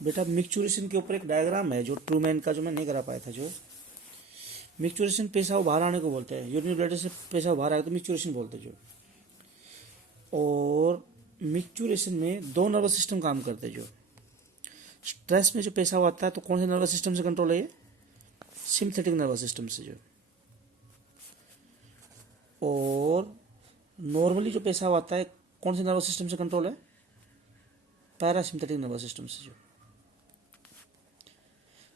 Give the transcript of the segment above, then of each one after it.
बेटा मिक्चुरेशन के ऊपर एक डायग्राम है जो ट्रूमैन का, जो मैं नहीं करा पाया था। जो मिक्चुरेशन पेशाब बाहर आने को बोलते हैं, यूरिनरी ब्लैडर से पेशाब बाहर आए तो मिक्चुरेशन बोलते हैं जो। और मिक्चुरेशन में दो नर्वस सिस्टम काम करते हैं जो। स्ट्रेस में जो पेशाब आता है तो कौन से नर्वस सिस्टम से कंट्रोल है ये? सिंपैथेटिक नर्वस सिस्टम से जो। और नॉर्मली जो पेशाब आता है कौन से नर्वस सिस्टम से कंट्रोल है? पैरासिम्पैथेटिक नर्वस सिस्टम से जो।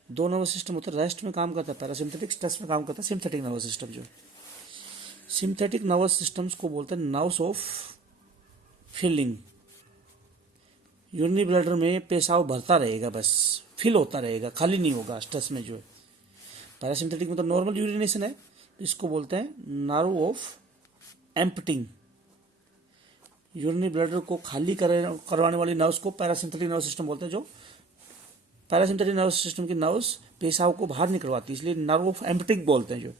दो नर्वस सिस्टम होते हैं, रेस्ट में काम करता है पैरासिम्पैथेटिक, स्ट्रेस में काम करता है सिंपैथेटिक नर्वस सिस्टम जो। सिंपैथेटिक नर्वस सिस्टम्स को बोलते हैं nerves of feeling. Urinary bladder में पेशाब भरता रहेगा, बस फिल होता रहेगा, खाली नहीं होगा स्ट्रेस में जो है। पैरासिम्पैथेटिक में तो नॉर्मल यूरिनेशन है, इसको बोलते हैं nerve of emptying. Urinary bladder को खाली करवाने वाली नर्व्स को पैरासिम्पैथेटिक नर्वस सिस्टम बोलते हैं जो। पैरासिम्पैथेटिक नर्वस सिस्टम की नर्व्स पेशाब को बाहर निकलवाती है, इसलिए नर्व ऑफ एम्प्टिंग बोलते हैं जो।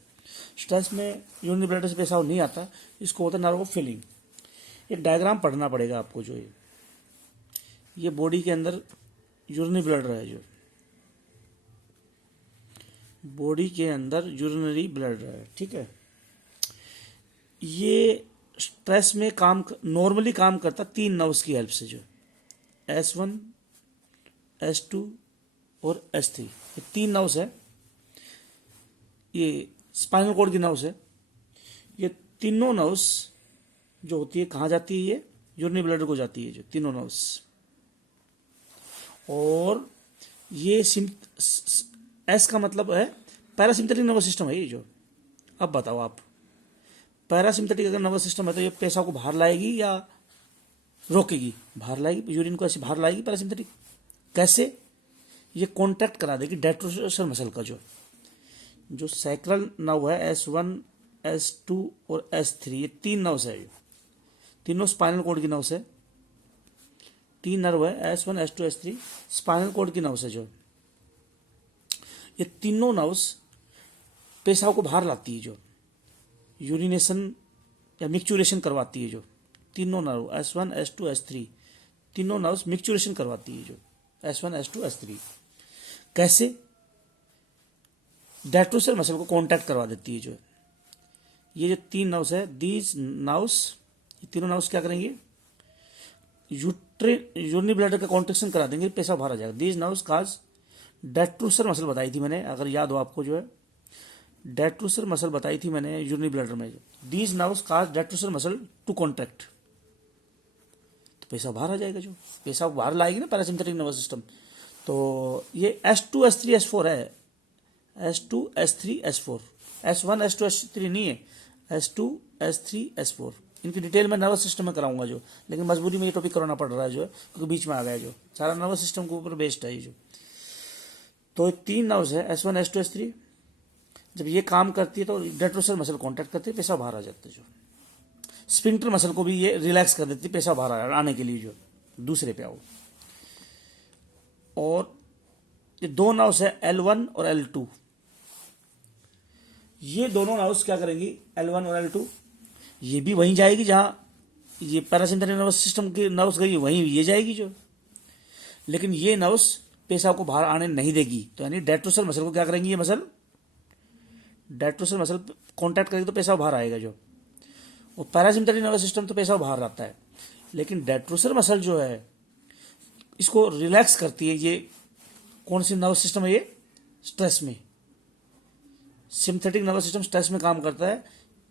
स्ट्रेस में यूरिनरी ब्लैडर से पेशाब नहीं आता, इसको बोलते हैं नर्व ऑफ फिलिंग। एक डायग्राम पढ़ना पड़ेगा आपको जो। ये बॉडी के अंदर यूरिनरी ब्लैडर है जो। बॉडी के अंदर यूरिनरी ब्लैडर है, ठीक है। ये स्ट्रेस में नॉर्मली काम करता तीन नर्व्स की हेल्प से जो। S1, S2 और S3, ये तीन नर्व्स है। ये स्पाइनल कॉर्ड की नर्व्स है। ये तीनों नर्व्स जो होती है कहाँ जाती है? ये यूरिनरी ब्लैडर को जाती है जो, तीनों नर्व्स। और ये एस का मतलब है पैरासिम्पैथेटिक नर्वस सिस्टम है ये जो। अब बताओ आप, पैरासिम्पैथेटिक अगर नर्वस सिस्टम है तो ये पेशाब को बाहर लाएगी या रोकेगी? बाहर लाएगी, यूरिन को ऐसे बाहर लाएगी पैरासिम्पैथेटिक। कैसे? ये कॉन्टैक्ट करा देगी डेट्रोसर मसल का जो सैक्रल नर्व है, S1, S2 और S3, ये तीन नर्व्स है। ये तीनों स्पाइनल कॉर्ड की नर्व्स है। तीन नर्व है, S1, S2, S3, spinal cord की नर्व्स है जो। ये तीनों नर्व्स पेशाब को बाहर लाती है जो, यूरिनेशन या मिक्चुरेशन करवाती है जो। तीनों नर्व S1, S2, S3, तीनों नर्व्स मिक्चुरेशन करवाती है जो, S1, S2, S3। कैसे? डेट्रोसर मसल को कांटेक्ट करवा देती है जो। ये जो तीन नर्व्स है, दीज नर्व्स, ये तीनों नर्व्स क्या करेंगे? यूरिनरी ब्लैडर का कॉन्ट्रैक्शन करा देंगे, पेशाब बाहर आ जाएगा। These nerves cause detrusor muscle बताई थी मैंने, अगर याद हो आपको जो है, डेट्रोसर मसल बताई थी मैंने यूरिनरी ब्लैडर में। These nerves cause detrusor muscle to contract, तो पेशाब बाहर आ जाएगा जो। पेशाब बाहर लाएगी ना पैरासिम्पैथेटिक नर्वस सिस्टम। तो ये S2, S3, S4 है। S2, S3, S4, S1, S2, S3 नहीं है, S2, S3, S4। इनकी डिटेल में नर्वस सिस्टम में कराऊंगा जो, लेकिन मजबूरी में ये टॉपिक कराना पड़ रहा है जो है, क्योंकि बीच में आ गया जो। सारा नर्वस सिस्टम के ऊपर बेस्ड है ये जो। तो तीन नर्व्स है, S1, S2, S3। जब ये काम करती है तो डेट्रोसर मसल कांटेक्ट करती है, पेशाब बाहर आ जाता है जो। स्फिंक्टर मसल को भी ये रिलैक्स कर देती है पेशाब बाहर आने के लिए जो, दूसरे पे आओ। और ये दो नर्व्स है, L1 और L2। ये दोनों नर्व्स क्या करेंगी? L1 और L2, ये भी वहीं जाएगी जहां ये पैरासिम्पैथेटिक नर्वस सिस्टम की नर्व्स गई, वहीं ये जाएगी जो। लेकिन ये नर्व्स पेशाब को बाहर आने नहीं देगी, तो यानी डेट्रोसर मसल को क्या करेंगी? ये मसल, डेट्रोसर मसल कांटेक्ट करेगी तो पेशाब बाहर आएगा जो। और पैरासिम्पैथेटिक नर्वस सिस्टम तो पेशाब बाहर आता है, लेकिन डेट्रोसर मसल जो है इसको रिलैक्स करती है। ये कौन सी नर्वस सिस्टम है? ये स्ट्रेस में, सिंपैथेटिक नर्वस सिस्टम स्ट्रेस में काम करता है,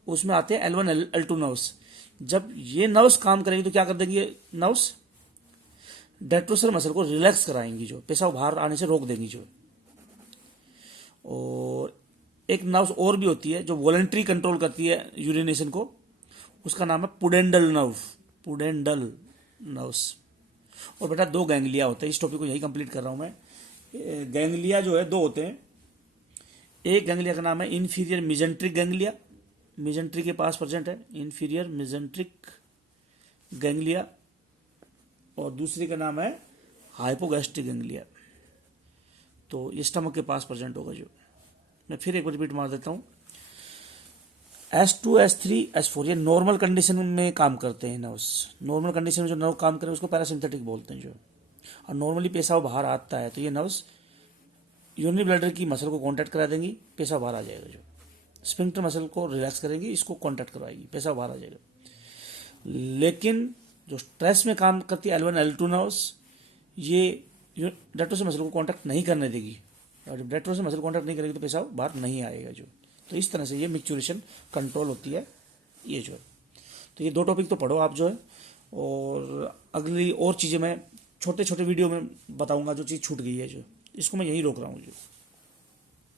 उसमें आते हैं L1, L2 नर्व्स। जब ये नर्व्स काम करेंगी तो क्या कर देंगी? ये नर्व्स डेट्रोसर मसल को रिलैक्स कराएंगी जो, पेशाब बाहर आने से रोक देंगी जो। और एक नर्व्स और भी होती है जो वॉलंटरी कंट्रोल करती है यूरिनेशन को, उसका नाम है पुडेंडल नर्व, पुडेंडल नर्व्स। और बेटा दो गैंग्लिया होते हैं, इस टॉपिक को यही कंप्लीट कर रहा हूं मैं। गैंग्लिया जो है दो होते हैं। एक गैंग्लिया का नाम है इंफीरियर मिजेंट्रिक गैंग्लिया, मिजेंट्री के पास प्रेजेंट है, इंफीरियर मिजेंट्रिक गैंग्लिया। और दूसरी का नाम है हाइपोगैस्ट्रिक गैंग्लिया, तो ये स्टमक के पास प्रेजेंट होगा जो। मैं फिर एक बार रिपीट मार देता हूं। S2, S3, S4 ये नॉर्मल कंडीशन में काम करते हैं नर्व्स। नॉर्मल कंडीशन में जो नर्व काम करे उसको पैरासिम्पैथेटिक बोलते हैं जो। और नॉर्मली पेशाब बाहर आता है तो ये नर्व्स यूरिनरी ब्लैडर की मसल को कॉन्टैक्ट करा देंगी, पेशाब बाहर आ जाएगा। जो स्फिंक्टर मसल को रिलैक्स करेंगी, इसको कॉन्टैक्ट करवाएगी, पेशाब बाहर आ जाएगा। लेकिन जो स्ट्रेस में काम करती है L1 L2 नर्व्स, ये डेट्रो से मसल को कॉन्टैक्ट नहीं करने देगी, और जब डेट्रो से मसल कॉन्टैक्ट नहीं करेगी तो पेशाब बाहर नहीं आएगा। जो तो इस तरह से ये मिक्चुरेशन कंट्रोल होती है। ये जो है तो ये दो टॉपिक तो पढ़ो आप जो है, और अगली और चीज़ें मैं छोटे छोटे वीडियो में बताऊंगा जो चीज़ छूट गई है, जो इसको मैं यहीं रोक रहा हूँ। जो